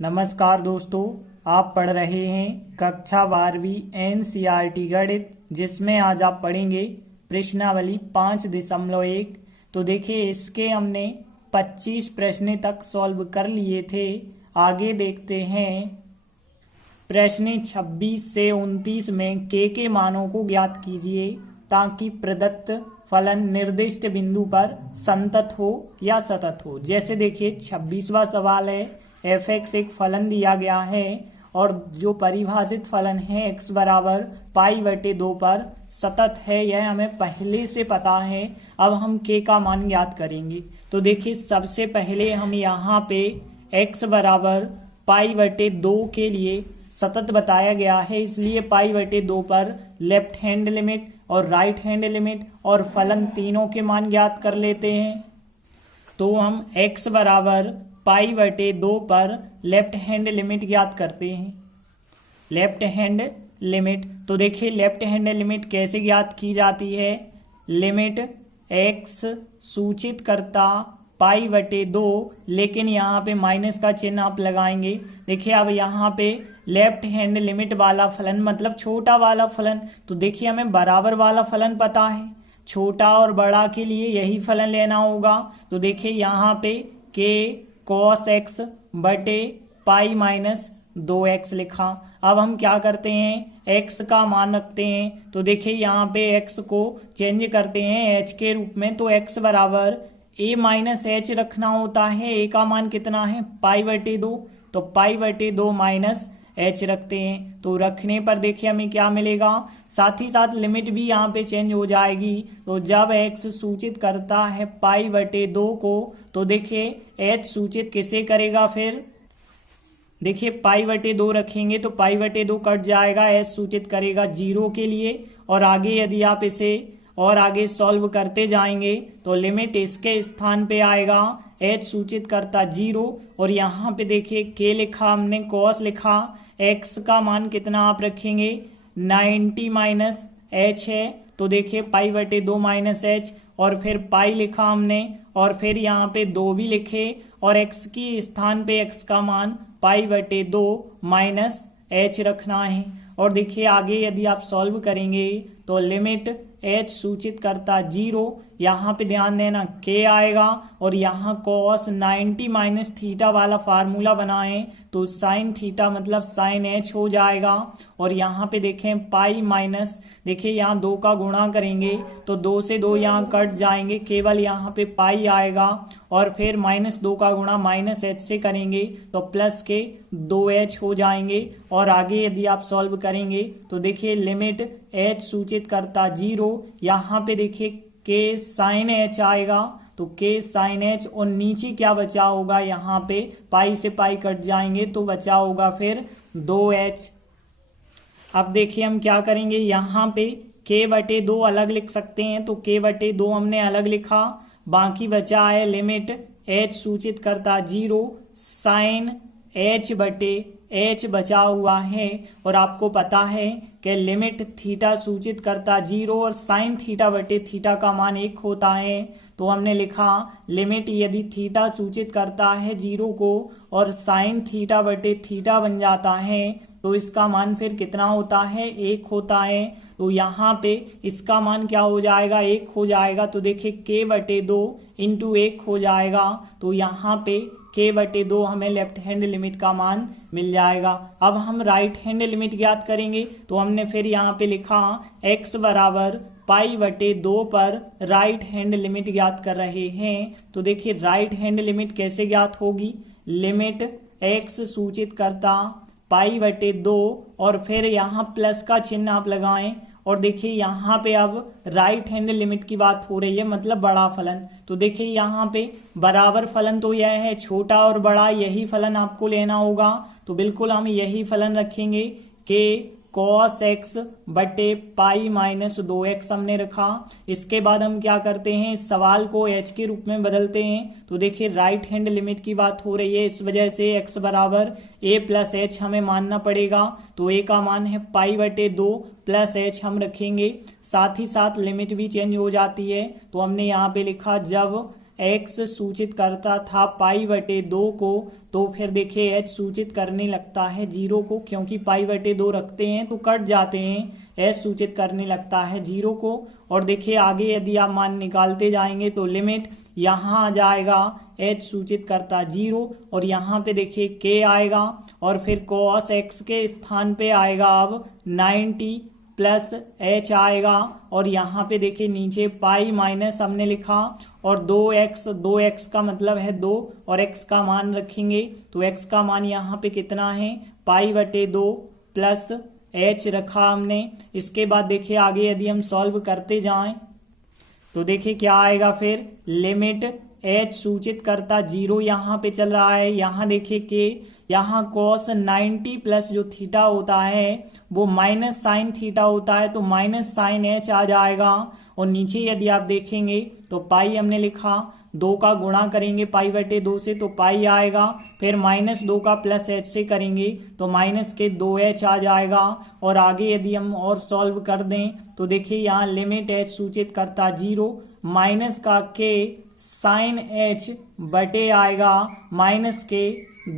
नमस्कार दोस्तों, आप पढ़ रहे हैं कक्षा 12वीं एनसीईआरटी गणित, जिसमें आज आप पढ़ेंगे प्रश्नावली 5.1। तो देखिए, इसके हमने 25 प्रश्न तक सॉल्व कर लिए थे। आगे देखते हैं। प्रश्न 26 से 29 में के मानों को ज्ञात कीजिए ताकि प्रदत्त फलन निर्दिष्ट बिंदु पर संतत हो या सतत हो। जैसे देखिए, 26वां सवाल है, f(x) एक फलन दिया गया है और जो परिभाषित फलन है x बराबर π/2 पर सतत है, यह हमें पहले से पता है। अब हम k का मान ज्ञात करेंगे। तो देखिए, सबसे पहले हम यहाँ पे x बराबर π/2 के लिए सतत बताया गया है, इसलिए π/2 पर लेफ्ट हैंड लिमिट और राइट हैंड लिमिट और फलन तीनों के मान ज्ञात कर लेते हैं। तो हम x बराबर π/2 पर लेफ्ट हैंड लिमिट ज्ञात करते हैं। लेफ्ट हैंड लिमिट, तो देखिए लेफ्ट हैंड लिमिट कैसे ज्ञात की जाती है। लिमिट x सूचित करता π/2, लेकिन यहाँ पे माइनस का चिन्ह आप लगाएंगे। देखिए, अब यहाँ पे लेफ्ट हैंड लिमिट वाला फलन मतलब छोटा वाला फलन, तो देखिए हमें बराबर वाला फलन पता है, छोटा और बड़ा के लिए यही फलन लेना होगा। तो देखिए यहाँ पे k cos x बटे π-2x लिखा। अब हम क्या करते हैं, x का मान रखते हैं। तो देखिए यहाँ पे x को चेंज करते हैं h के रूप में, तो x बराबर a-h रखना होता है। a का मान कितना है, π/2, तो π/2 माइनस h रखते हैं। तो रखने पर देखिए हमें क्या मिलेगा, साथ ही साथ लिमिट भी यहाँ पे चेंज हो जाएगी। तो जब x सूचित करता है π/2 को, तो देखिए h सूचित किसे करेगा। फिर देखिए π/2 रखेंगे तो π/2 कट जाएगा, h सूचित करेगा 0 के लिए। और आगे यदि आप इसे और आगे सॉल्व करते जाएंगे तो लिमिट इसके स्थान पे आएगा, h सूचित करता 0। और यहाँ पे देखिए k लिखा हमने, cos लिखा, x का मान कितना आप रखेंगे, 90 माइनस h है। तो देखिए π/2 माइनस h, और फिर पाई लिखा हमने, और फिर यहाँ पे 2 भी लिखे, और x की स्थान पे x का मान π/2 माइनस h रखना है। और देखिए आगे यदि आप सॉल्व करेंगे तो लिमिट h सूचित करता 0, यहाँ पे ध्यान देना k आएगा, और यहाँ cos 90 माइनस थीटा वाला फार्मूला बनाएं तो साइन थीटा मतलब साइन h हो जाएगा। और यहाँ पे देखें पाई माइनस, देखिए यहाँ 2 का गुणा करेंगे तो 2 से 2 यहाँ कट जाएंगे, केवल यहाँ पे पाई आएगा। और फिर -2 का गुणा माइनस h से करेंगे तो प्लस के 2h हो जाएंगे। और आगे यदि आप सॉल्व करेंगे तो देखिए लिमिट h सूचित करता 0, यहाँ पे देखिए k साइन h आएगा, तो k साइन h, और नीचे क्या बचा होगा, यहाँ पे पाई से पाई कट जाएंगे तो बचा होगा फिर 2h। अब देखिए हम क्या करेंगे, यहाँ पे k/2 अलग लिख सकते हैं, तो k/2 हमने अलग लिखा। बाकी बचा है लिमिट h सूचित करता 0, साइन h/h बचा हुआ है। और आपको पता है कि लिमिट थीटा सूचित करता 0 और साइन थीटा/थीटा का मान 1 होता है। तो हमने लिखा लिमिट यदि थीटा सूचित करता है 0 को और साइन थीटा/थीटा बन जाता है, तो इसका मान फिर कितना होता है, 1 होता है। तो यहाँ पे इसका मान क्या हो जाएगा, 1 हो जाएगा। तो देखिए k/2 इंटू 1 हो जाएगा, तो यहाँ पे k/2 हमें लेफ्ट हैंड लिमिट का मान मिल जाएगा। अब हम राइट हैंड लिमिट ज्ञात करेंगे, तो हमने फिर यहाँ पे लिखा x बराबर π/2 पर राइट हैंड लिमिट ज्ञात कर रहे हैं। तो देखिए राइट हैंड लिमिट कैसे ज्ञात होगी, लिमिट x सूचित करता π/2 और फिर यहाँ प्लस का चिन्ह आप लगाएं। और देखिए यहाँ पे अब राइट हैंड लिमिट की बात हो रही है, मतलब बड़ा फलन। तो देखिए यहाँ पे बराबर फलन तो यह है, छोटा और बड़ा यही फलन आपको लेना होगा। तो बिल्कुल हम यही फलन रखेंगे, k cos x बटे π-2x हमने रखा। इसके बाद हम क्या करते हैं, इस सवाल को h के रूप में बदलते हैं। तो देखिए राइट हैंड लिमिट की बात हो रही है, इस वजह से x बराबर a प्लस h हमें मानना पड़ेगा। तो a का मान है π/2 प्लस h हम रखेंगे। साथ ही साथ लिमिट भी चेंज हो जाती है, तो हमने यहाँ पे लिखा जब x सूचित करता था पाई बटे 2 को, तो फिर देखिए h सूचित करने लगता है 0 को, क्योंकि पाई बटे 2 रखते हैं तो कट जाते हैं, h सूचित करने लगता है 0 को। और देखिए आगे यदि आप मान निकालते जाएंगे तो लिमिट यहाँ आ जाएगा h सूचित करता 0, और यहाँ पे देखिए k आएगा, और फिर cos x के स्थान पे आएगा अब 90 प्लस h आएगा, और यहाँ पे देखिए नीचे पाई माइनस हमने लिखा, और 2x का मतलब है 2, और x का मान रखेंगे तो x का मान यहाँ पे कितना है, पाई बटे 2 प्लस h रखा हमने। इसके बाद देखिए आगे यदि हम सॉल्व करते जाएं तो देखिए क्या आएगा, फिर लिमिट h सूचित करता 0 यहाँ पे चल रहा है, यहाँ देखिए कि यहाँ cos 90 प्लस जो थीटा होता है वो माइनस साइन थीटा होता है, तो माइनस साइन h आ जाएगा। और नीचे यदि आप देखेंगे तो पाई हमने लिखा, 2 का गुणा करेंगे पाई बटे 2 से तो पाई आएगा, फिर माइनस 2 का प्लस h से करेंगे तो माइनस के 2h आ जाएगा। और आगे यदि हम और सॉल्व कर दें तो देखिए यहाँ लिमिट h सूचित करता 0, माइनस का k साइन h बटे आएगा माइनस के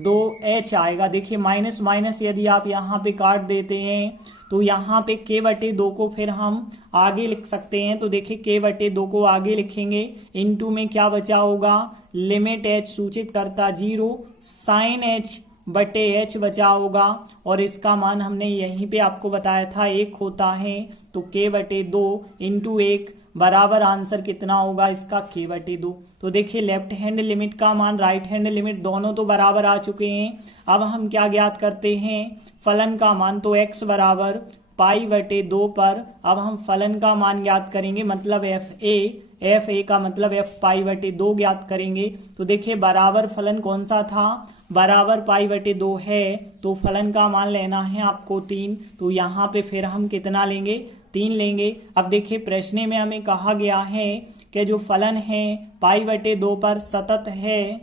2h आएगा। देखिए माइनस माइनस यदि आप यहाँ पे काट देते हैं तो यहाँ पे k बटे 2 को फिर हम आगे लिख सकते हैं, तो देखिए k बटे 2 को आगे लिखेंगे, इनटू में क्या बचा होगा, लिमिट h सूचित करता 0 साइन h बटे h बचा होगा, और इसका मान हमने यहीं पे आपको बताया था 1 होता है, तो k बटे 2 इंटू 1 बराबर आंसर कितना होगा इसका, k बटे 2। तो देखिए लेफ्ट हैंड लिमिट का मान राइट हैंड लिमिट दोनों तो बराबर आ चुके हैं। अब हम क्या ज्ञात करते हैं, फलन का मान, तो x बराबर पाई बटे 2 पर अब हम फलन का मान ज्ञात करेंगे, मतलब एफ ए का मतलब f पाई बटे 2 ज्ञात करेंगे। तो देखिए बराबर फलन कौन सा था, बराबर पाई बटे 2 है, तो फलन का मान लेना है आपको 3, तो यहाँ पे फिर हम कितना लेंगे, 3 लेंगे। अब देखिए प्रश्न में हमें कहा गया है कि जो फलन है पाई बटे 2 पर सतत है,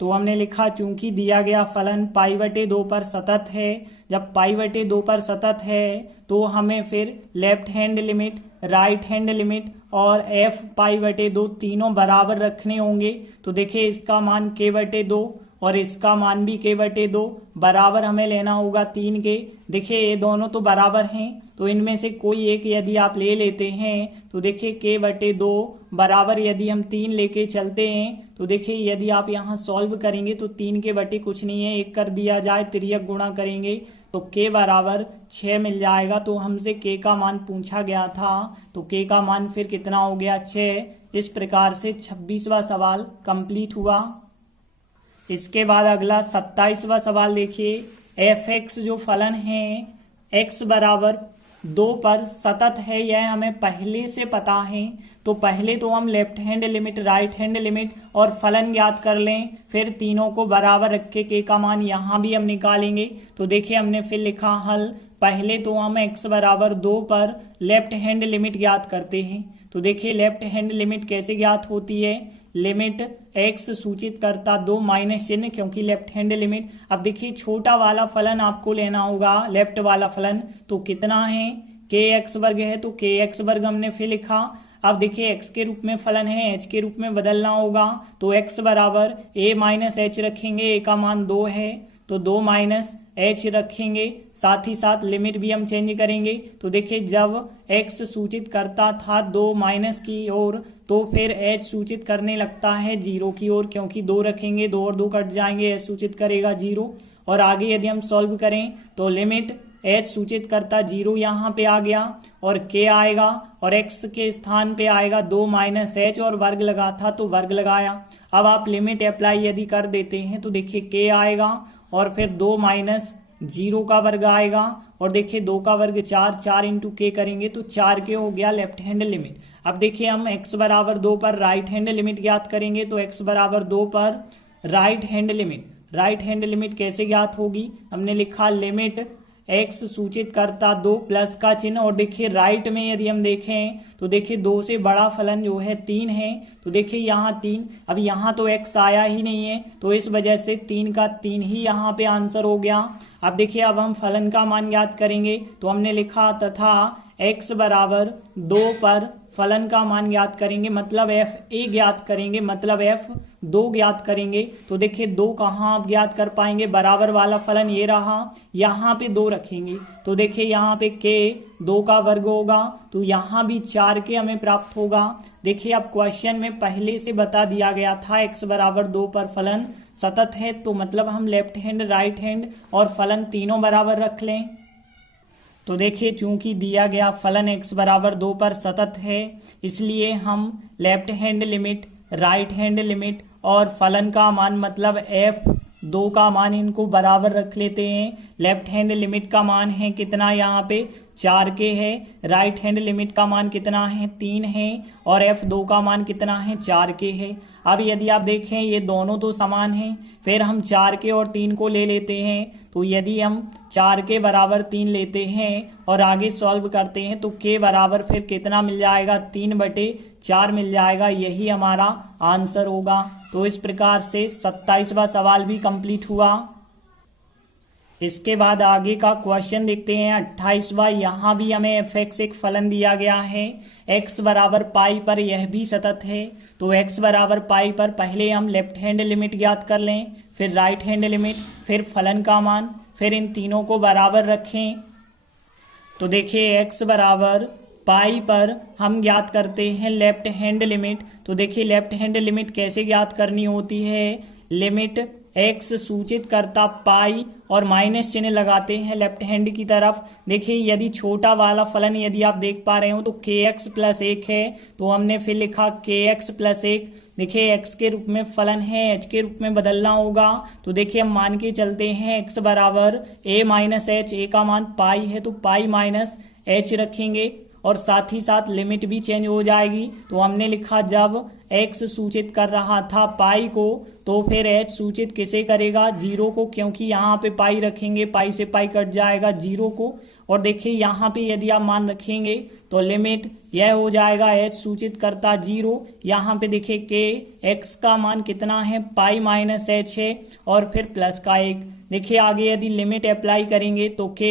तो हमने लिखा चूंकि दिया गया फलन पाई बटे 2 पर सतत है, जब पाई बटे 2 पर सतत है तो हमें फिर left hand limit, right hand limit और f पाई बटे 2 तीनों बराबर रखने होंगे। तो देखिए इसका मान k बटे 2 और इसका मान भी k बटे 2 बराबर हमें लेना होगा 3 के। देखिए ये दोनों तो बराबर हैं, तो इनमें से कोई एक यदि आप ले लेते हैं तो देखिए k बटे 2 बराबर यदि हम 3 लेके चलते हैं तो देखिए यदि आप यहाँ सॉल्व करेंगे तो 3 के बटे कुछ नहीं है, 1 कर दिया जाए, तिर्यक गुणा करेंगे तो k बराबर 6 मिल जाएगा। तो हमसे k का मान पूछा गया था, तो k का मान फिर कितना हो गया, 6। इस प्रकार से 26वां सवाल कंप्लीट हुआ। इसके बाद अगला 27वां सवाल देखिए, f(x) जो फलन है x बराबर 2 पर सतत है, यह हमें पहले से पता है। तो पहले तो हम left hand limit, right hand limit और फलन ज्ञात कर लें, फिर तीनों को बराबर रख के k का मान यहाँ भी हम निकालेंगे। तो देखिए हमने फिर लिखा हल, पहले तो हम x बराबर 2 पर लेफ्ट हैंड लिमिट ज्ञात करते हैं। तो देखिए लेफ्ट हैंड लिमिट कैसे ज्ञात होती है, लिमिट x सूचित करता 2 माइनस चिन्ह, क्योंकि लेफ्ट हैंड लिमिट। अब देखिए छोटा वाला फलन आपको लेना होगा, लेफ्ट वाला फलन, तो कितना है, kx वर्ग है, तो kx वर्ग हमने फिर लिखा। अब देखिए x के रूप में फलन है, h के रूप में बदलना होगा, तो x बराबर a माइनस h रखेंगे, a का मान 2 है तो 2 माइनस h रखेंगे, साथ ही साथ लिमिट भी हम चेंज करेंगे। तो देखिए जब x सूचित करता था 2 माइनस की ओर, तो फिर h सूचित करने लगता है 0 की ओर, क्योंकि 2 रखेंगे, 2 और 2 कट जाएंगे, h सूचित करेगा 0। और आगे यदि हम सॉल्व करें तो लिमिट h सूचित करता 0 यहाँ पे आ गया और k आएगा, और x के स्थान पे आएगा 2 माइनस h, और वर्ग लगा था तो वर्ग लगाया। अब आप लिमिट अप्लाई यदि कर देते हैं तो देखिए k आएगा और फिर 2 माइनस 0 का वर्ग आएगा, और देखिए 2 का वर्ग 4, 4 इंटू k करेंगे तो 4k हो गया लेफ्ट हैंड लिमिट। अब देखिए हम x बराबर 2 पर राइट हैंड लिमिट ज्ञात करेंगे, तो x बराबर 2 पर right hand limit, right hand limit कैसे ज्ञात होगी, हमने लिखा लिमिट x सूचित करता 2 प्लस का चिन्ह, और देखिए राइट में यदि हम देखें तो देखिए 2 से बड़ा फलन जो है 3 है, तो देखिए यहाँ 3, अब यहाँ तो x आया ही नहीं है, तो इस वजह से 3 का 3 ही यहाँ पे आंसर हो गया। अब देखिए अब हम फलन का मान ज्ञात करेंगे, तो हमने लिखा तथा x बराबर 2 पर फलन का मान ज्ञात करेंगे, मतलब f(a) ज्ञात करेंगे, मतलब f(2) ज्ञात करेंगे। तो देखिए 2 कहाँ आप ज्ञात कर पाएंगे, बराबर वाला फलन ये रहा, यहाँ पे 2 रखेंगे तो देखिए यहाँ पे k 2 का वर्ग होगा, तो यहाँ भी 4k हमें प्राप्त होगा। देखिए अब क्वेश्चन में पहले से बता दिया गया था x बराबर 2 पर फलन सतत है, तो मतलब हम लेफ्ट हैंड, राइट हैंड और फलन तीनों बराबर रख लें। तो देखिए चूंकि दिया गया फलन x बराबर 2 पर सतत है, इसलिए हम left hand limit, right hand limit और फलन का मान मतलब f(2) का मान इनको बराबर रख लेते हैं। लेफ्ट हैंड लिमिट का मान है कितना, यहाँ पे 4k है, राइट हैंड लिमिट का मान कितना है 3 है और f(2) का मान कितना है 4k है। अब यदि आप देखें ये दोनों तो समान हैं, फिर हम 4k और 3 को ले लेते हैं, तो यदि हम 4k बराबर 3 लेते हैं और आगे सॉल्व करते हैं तो k बराबर फिर कितना मिल जाएगा, 3/4 मिल जाएगा, यही हमारा आंसर होगा। तो इस प्रकार से 27वां सवाल भी कंप्लीट हुआ। इसके बाद आगे का क्वेश्चन देखते हैं 28वां। यहाँ भी हमें f(x) एक फलन दिया गया है, x बराबर पाई पर यह भी सतत है। तो x बराबर पाई पर पहले हम लेफ्ट हैंड लिमिट ज्ञात कर लें, फिर राइट हैंड लिमिट, फिर फलन का मान, फिर इन तीनों को बराबर रखें। तो देखिए x बराबर पाई पर हम ज्ञात करते हैं लेफ्ट हैंड लिमिट। तो देखिए लेफ्ट हैंड लिमिट कैसे ज्ञात करनी होती है, लिमिट x सूचित करता पाई और माइनस चिन्ह लगाते हैं लेफ्ट हैंड की तरफ। देखिए यदि छोटा वाला फलन यदि आप देख पा रहे हो तो kx + 1 है, तो हमने फिर लिखा kx + 1। देखिए x के रूप में फलन है, h के रूप में बदलना होगा। तो देखिए हम मान के चलते हैं x बराबर a - h, a का मान पाई है तो पाई माइनस h रखेंगे और साथ ही साथ लिमिट भी चेंज हो जाएगी। तो हमने लिखा जब x सूचित कर रहा था पाई को, तो फिर h सूचित किसे करेगा, 0 को, क्योंकि यहाँ पे पाई रखेंगे, पाई से पाई कट जाएगा 0 को। और देखिए यहाँ पे यदि आप मान रखेंगे तो लिमिट यह हो जाएगा h सूचित करता 0। यहाँ पे देखिए k x का मान कितना है, पाई माइनस h है और फिर प्लस का 1। देखिए आगे यदि लिमिट अप्लाई करेंगे तो k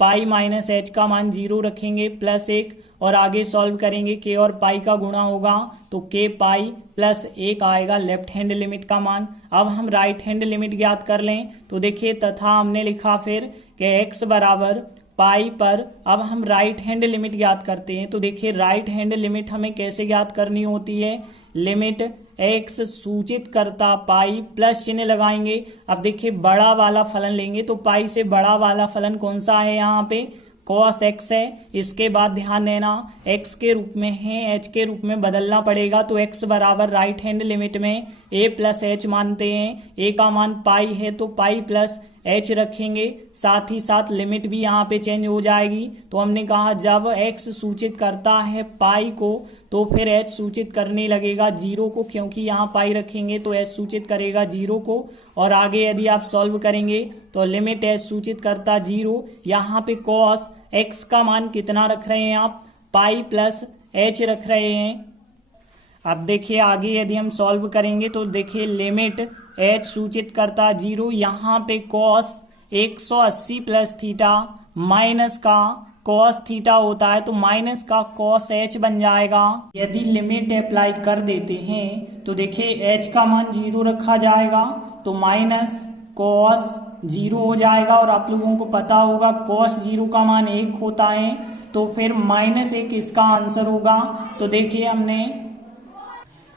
पाई माइनस h का मान 0 रखेंगे प्लस 1 और आगे सॉल्व करेंगे k और पाई का गुणा होगा तो k पाई प्लस 1 आएगा लेफ्ट हैंड लिमिट का मान। अब हम राइट हैंड लिमिट ज्ञात कर लें, तो देखिए तथा हमने लिखा फिर कि x बराबर पाई पर अब हम राइट हैंड लिमिट ज्ञात करते हैं। तो देखिए राइट हैंड लिमिट हमें कैसे ज्ञात करनी होती है, लिमिट x सूचित करता पाई प्लस चिन्ह लगाएंगे। अब देखिए बड़ा वाला फलन लेंगे तो पाई से बड़ा वाला फलन कौन सा है, यहाँ पे cos x है। इसके बाद ध्यान देना x के रूप में है, h के रूप में बदलना पड़ेगा। तो x बराबर राइट हैंड लिमिट में a + h मानते हैं, a का मान पाई है तो पाई प्लस h रखेंगे, साथ ही साथ लिमिट भी यहाँ पे चेंज हो जाएगी। तो हमने कहा जब x सूचित करता है पाई को तो फिर h सूचित करने लगेगा 0 को, क्योंकि यहाँ पाई रखेंगे तो h सूचित करेगा 0 को। और आगे यदि आप सॉल्व करेंगे तो लिमिट h सूचित करता 0, यहाँ पे cos x का मान कितना रख रहे हैं आप, पाई प्लस h रख रहे हैं। अब देखिए आगे यदि हम सॉल्व करेंगे तो देखिए लिमिट h सूचित करता 0, यहाँ पे cos 180 प्लस थीटा माइनस का cos थीटा होता है तो माइनस का cos h बन जाएगा। यदि लिमिट अप्लाई कर देते हैं तो देखिए h का मान 0 रखा जाएगा तो माइनस cos 0 हो जाएगा। और आप लोगों को पता होगा cos 0 का मान 1 होता है, तो फिर -1 इसका आंसर होगा। तो देखिए हमने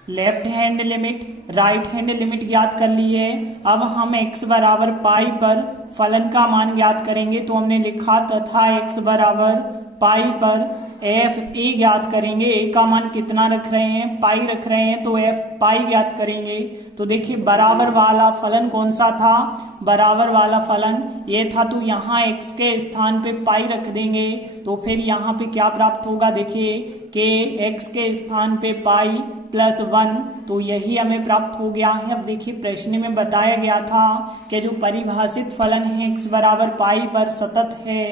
left hand limit, right hand limit ज्ञात कर ली है। अब हम x बराबर पाई पर फलन का मान ज्ञात करेंगे। तो हमने लिखा तथा x बराबर पाई पर f(a) ज्ञात करेंगे। a का मान कितना रख रहे हैं, पाई रख रहे हैं, तो f पाई ज्ञात करेंगे। तो देखिए बराबर वाला फलन कौन सा था, बराबर वाला फलन ये था, तो यहाँ x के स्थान पे पाई रख देंगे तो फिर यहाँ पे क्या प्राप्त होगा, देखिए कि x के स्थान पे पाई प्लस 1, तो यही हमें प्राप्त हो गया है। अब देखिए प्रश्न में बताया गया था कि जो परिभाषित फलन है x बराबर पाई पर सतत है।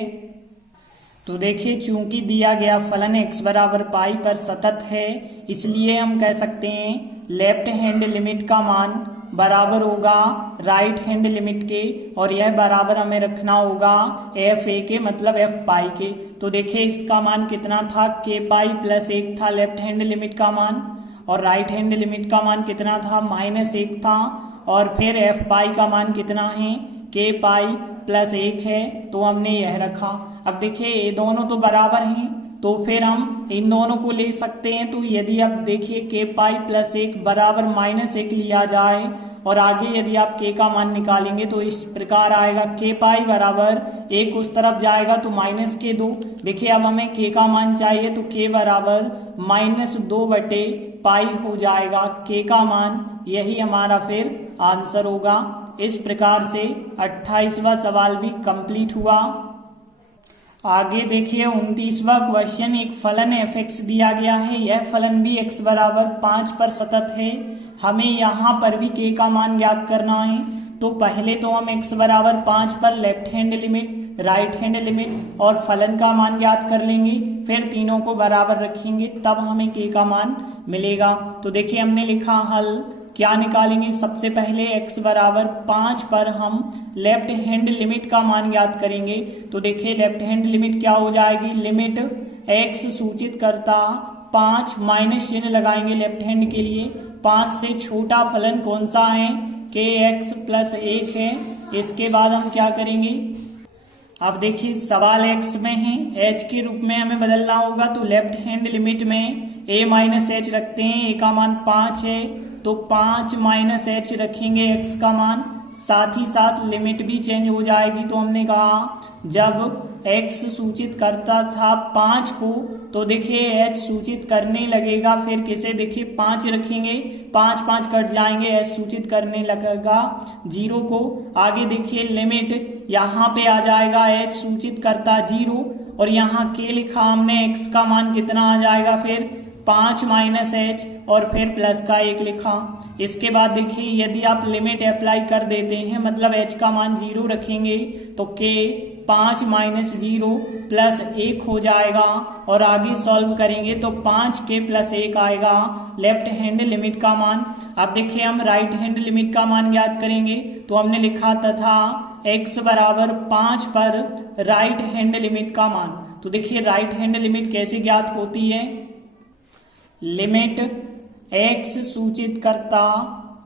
तो देखिए चूंकि दिया गया फलन x बराबर पाई पर सतत है, इसलिए हम कह सकते हैं लेफ्ट हैंड लिमिट का मान बराबर होगा राइट हैंड लिमिट के, और यह बराबर हमें रखना होगा एफ ए के, मतलब एफ पाई के। तो देखिए इसका मान कितना था, के पाई प्लस 1 था लेफ्ट हैंड लिमिट का मान, और राइट हैंड लिमिट का मान कितना था, -1 था, और फिर एफ पाई का मान कितना है, के पाई प्लस 1 है, तो हमने यह रखा। अब देखिए ये दोनों तो बराबर हैं, तो फिर हम इन दोनों को ले सकते हैं। तो यदि आप देखिए के पाई प्लस 1 बराबर -1 लिया जाए, और आगे यदि आप के का मान निकालेंगे तो इस प्रकार आएगा, के पाई बराबर 1 उस तरफ जाएगा तो -2। देखिए अब हमें के का मान चाहिए, तो के बराबर -2/पाई हो जाएगा के का मान, यही हमारा फिर आंसर होगा। इस प्रकार से 28वां सवाल भी कंप्लीट हुआ। आगे देखिए 29वां क्वेश्चन, एक फलन f(x) दिया गया है, यह फलन भी x बराबर 5 पर सतत है। हमें यहाँ पर भी k का मान ज्ञात करना है। तो पहले तो हम x बराबर 5 पर left hand limit, right hand limit और फलन का मान ज्ञात कर लेंगे, फिर तीनों को बराबर रखेंगे, तब हमें k का मान मिलेगा। तो देखिए हमने लिखा हल, क्या निकालेंगे, सबसे पहले x बराबर 5 पर हम लेफ्ट हैंड लिमिट का मान ज्ञात करेंगे। तो देखिए लेफ्ट हैंड लिमिट क्या हो जाएगी, लिमिट x सूचित करता 5 माइनस चिन्ह लगाएंगे लेफ्ट हैंड के लिए, 5 से छोटा फलन कौन सा है, के x प्लस 1 है। इसके बाद हम क्या करेंगे, अब देखिए सवाल x में है, h के रूप में हमें बदलना होगा। तो लेफ्ट हैंड लिमिट में a माइनस एच रखते हैं, a का मान 5 है, तो 5 माइनस एच रखेंगे x का मान, साथ ही साथ लिमिट भी चेंज हो जाएगी। तो हमने कहा जब x सूचित करता था 5 को, तो देखिए h सूचित करने लगेगा, फिर किसे देखिए 5 रखेंगे, 5 5 कट जाएंगे, h सूचित करने लगेगा 0 को। आगे देखिए लिमिट यहाँ पे आ जाएगा, h सूचित करता 0, और यहाँ k लिखा हमने, x का मान कितना आ जाएगा फिर 5 माइनस एच, और फिर प्लस का 1 लिखा। इसके बाद देखिए यदि आप लिमिट अप्लाई कर देते हैं, मतलब h का मान 0 रखेंगे, तो k 5 माइनस 0 प्लस 1 हो जाएगा, और आगे सॉल्व करेंगे तो 5k प्लस 1 आएगा लेफ्ट हैंड लिमिट का मान। अब देखिए हम राइट हैंड लिमिट का मान ज्ञात करेंगे। तो हमने लिखा तथा x बराबर 5 पर राइट हैंड लिमिट का मान। तो देखिए राइट हैंड लिमिट कैसे ज्ञात होती है, लिमिट x सूचित करता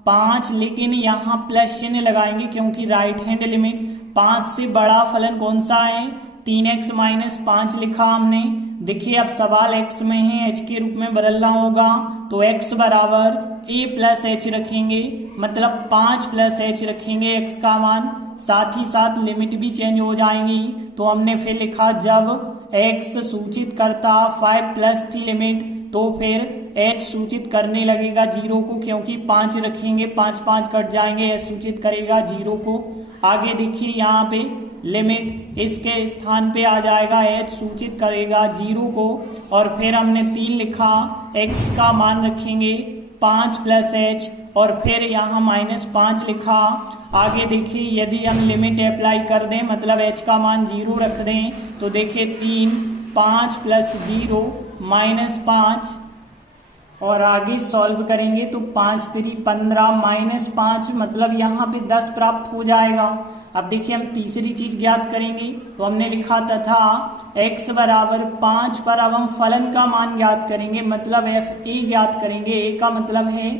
5, लेकिन यहाँ प्लस चिन्ह लगाएंगे क्योंकि राइट हैंड लिमिट 5 से बड़ा फलन कौन सा है, 3x माइनस 5 लिखा हमने। देखिए अब सवाल x में है, h के रूप में बदलना होगा, तो x बराबर a प्लस एच रखेंगे, मतलब 5 प्लस एच रखेंगे x का मान, साथ ही साथ लिमिट भी चेंज हो जाएंगी। तो हमने फिर लिखा जब x सूचित करता 5 प्लस थी लिमिट, तो फिर h सूचित करने लगेगा 0 को, क्योंकि 5 रखेंगे, 5 5 कट जाएंगे, h सूचित करेगा 0 को। आगे देखिए यहाँ पे लिमिट इसके स्थान पे आ जाएगा, h सूचित करेगा 0 को, और फिर हमने 3 लिखा, x का मान रखेंगे 5 प्लस एच, और फिर यहाँ -5 लिखा। आगे देखिए यदि हम लिमिट अप्लाई कर दें, मतलब h का मान 0 रख दें, तो देखिए 3 5 प्लस 0 -5, और आगे सॉल्व करेंगे तो 5 3 15 -5, मतलब यहाँ पे 10 प्राप्त हो जाएगा। अब देखिए हम तीसरी चीज ज्ञात करेंगे। तो हमने लिखा तथा x बराबर 5 पर अब हम फलन का मान ज्ञात करेंगे, मतलब f a ज्ञात करेंगे, a का मतलब है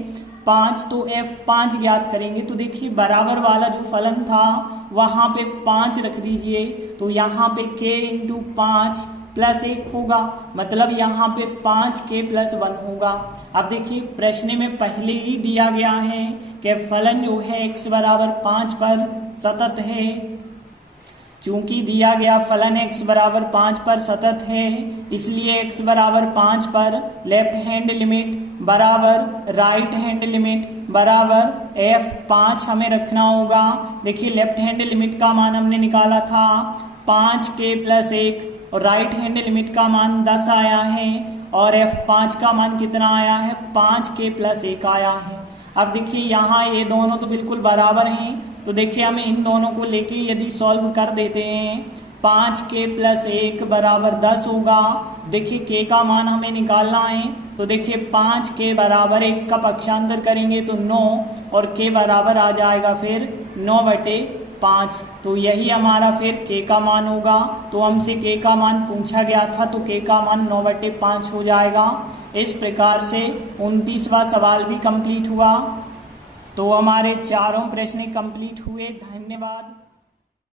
5, तो f5 ज्ञात करेंगे। तो देखिए बराबर वाला जो फलन था वहां पे 5 रख दीजिए, तो यहाँ पे k इंटू 5 प्लस 1 होगा, मतलब यहाँ पे 5k प्लस 1 होगा। अब देखिए प्रश्न में पहले ही दिया गया है कि फलन जो है x बराबर 5 पर सतत है। चूंकि दिया गया फलन x बराबर 5 पर सतत है, इसलिए x बराबर 5 पर लेफ्ट हैंड लिमिट बराबर राइट हैंड लिमिट बराबर f5 हमें रखना होगा। देखिए लेफ्ट हैंड लिमिट का मान हमने निकाला था 5k प्लस 1, और राइट हैंड लिमिट का मान 10 आया है, और f5 का मान कितना आया है, 5k प्लस 1 आया है। अब देखिए यहाँ ये दोनों तो बिल्कुल बराबर हैं, तो देखिए हमें इन दोनों को लेके यदि सॉल्व कर देते हैं, 5k प्लस 1 बराबर 10 होगा। देखिए k का मान हमें निकालना है, तो देखिए 5k बराबर 1 का पक्षांतर करेंगे तो 9, और के बराबर आ जाएगा फिर 9/5। तो यही हमारा फिर के का मान होगा। तो हमसे के का मान पूछा गया था, तो के का मान 9/5 हो जाएगा। इस प्रकार से 29वां सवाल भी कंप्लीट हुआ। तो हमारे चारों प्रश्न कंप्लीट हुए। धन्यवाद।